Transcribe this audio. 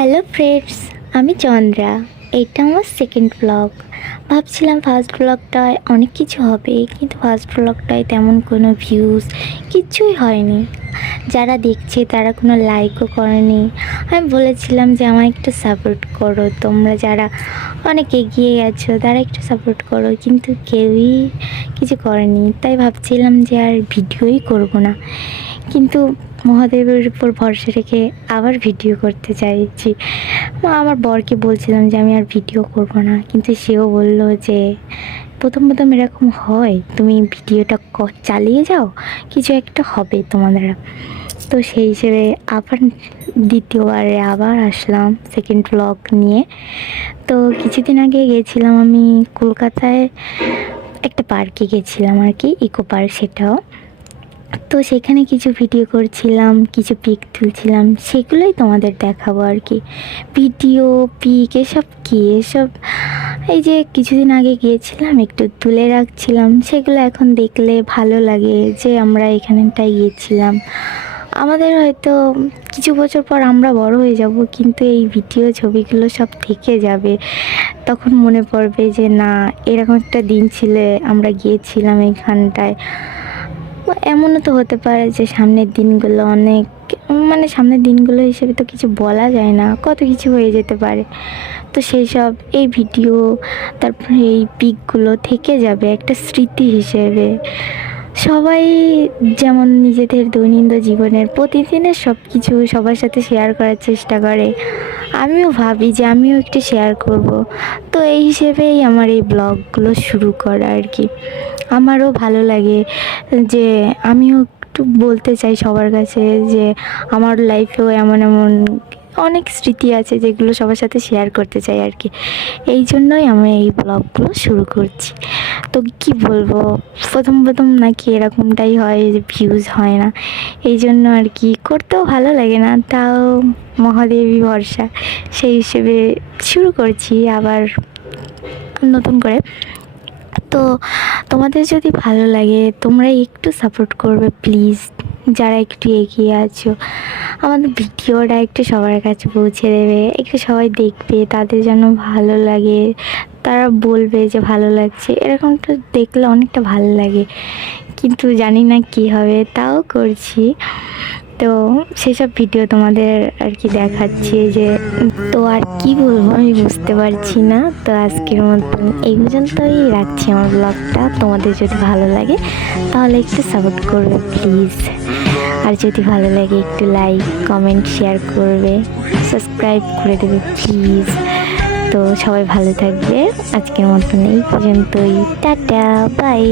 Hello friends, আমি চন্দ্রা। এটা আমার সেকেন্ড ব্লগ। ভাবছিলাম ফার্স্ট ব্লগটায় অনেক কিছু হবে, কিন্তু ফার্স্ট ব্লগটায় তেমন কোনো ভিউজ কিচ্ছুই হয়নি। যারা দেখছে তারা কোনো লাইকও করেনি। আমি বলেছিলাম যে আমায় একটু সাপোর্ট করো, তোমরা যারা অনেক এগিয়ে গেছো তারা একটু সাপোর্ট করো, কিন্তু কেউই কিছু করেনি। তাই ভাবছিলাম যে আর ভিডিওই করব না, কিন্তু মহাদেবের উপর ভরসা রেখে আবার ভিডিও করতে চাইছি। আমার বরকে বলছিলাম যে আমি আর ভিডিও করব না, কিন্তু সেও বলল যে প্রথম প্রথম এরকম হয়, তুমি ভিডিওটা চালিয়ে যাও, কিছু একটা হবে তোমাদের। তো সেই হিসেবে আবার দ্বিতীয়বারে আবার আসলাম সেকেন্ড ব্লগ নিয়ে। তো কিছুদিন আগে গেছিলাম আমি কলকাতায়, একটা পার্কে গেছিলাম আর কি, ইকো পার্ক সেটাও। তো সেখানে কিছু ভিডিও করছিলাম, কিছু পিক তুলছিলাম, সেগুলোই তোমাদের দেখাবো আর কি। ভিডিও পিক এসব কি, এসব এই যে কিছুদিন আগে গিয়েছিলাম একটু তুলে রাখছিলাম, সেগুলো এখন দেখলে ভালো লাগে যে আমরা এখানটায় গিয়েছিলাম। আমাদের হয়তো কিছু বছর পর আমরা বড় হয়ে যাব, কিন্তু এই ভিডিও ছবিগুলো সব থেকে যাবে। তখন মনে পড়বে যে না, এরকম একটা দিন ছিল, আমরা গিয়েছিলাম এখানটায়। এমনও তো হতে পারে যে সামনের দিনগুলো অনেক, মানে সামনের দিনগুলো হিসেবে তো কিছু বলা যায় না, কত কিছু হয়ে যেতে পারে। তো সেই সব এই ভিডিও, তারপরে এই পিকগুলো থেকে যাবে একটা স্মৃতি হিসেবে। সবাই যেমন নিজেদের দৈনন্দিন জীবনের প্রতিদিনের সব কিছু সবার সাথে শেয়ার করার চেষ্টা করে, আমিও ভাবি যে আমিও একটু শেয়ার করব। তো এই হিসেবেই আমার এই ব্লগগুলো শুরু করা আর কি। আমারও ভালো লাগে যে আমিও একটু বলতে চাই সবার কাছে যে আমার লাইফেও এমন এমন অনেক স্মৃতি আছে যেগুলো সবার সাথে শেয়ার করতে চাই আর কি। এই জন্যই আমি এই ব্লগগুলো শুরু করছি। তো কি বলবো, প্রথম প্রথম নাকি এরকমটাই হয় যে ভিউজ হয় না, এই জন্য আর কি করতেও ভালো লাগে না। তাও মহাদেবী ভরসা, সেই হিসেবে শুরু করছি আবার নতুন করে। তো তোমাদের যদি ভালো লাগে তোমরা একটু সাপোর্ট করবে প্লিজ, যারা একটু এগিয়ে আছো। আমাদের ভিডিওটা একটু সবার কাছে পৌঁছে দেবে, একটু সবাই দেখবে, তাদের যেন ভালো লাগে, তারা বলবে যে ভালো লাগছে। এরকমটা দেখলে অনেকটা ভালো লাগে, কিন্তু জানি না কি হবে, তাও করছি। তো সেসব ভিডিও তোমাদের আর কি দেখাচ্ছি যে। তো আর কি বলবো আমি বুঝতে পারছি না। তো আজকের মতন এই পর্যন্তই রাখছি আমার ব্লগটা। তোমাদের যদি ভালো লাগে তাহলে একটু সাপোর্ট করবে প্লিজ, আর যদি ভালো লাগে একটু লাইক কমেন্ট শেয়ার করবে, সাবস্ক্রাইব করে দেবে প্লিজ। তো সবাই ভালো থাকবে, আজকের মতন এই পর্যন্তই, টাটা বাই।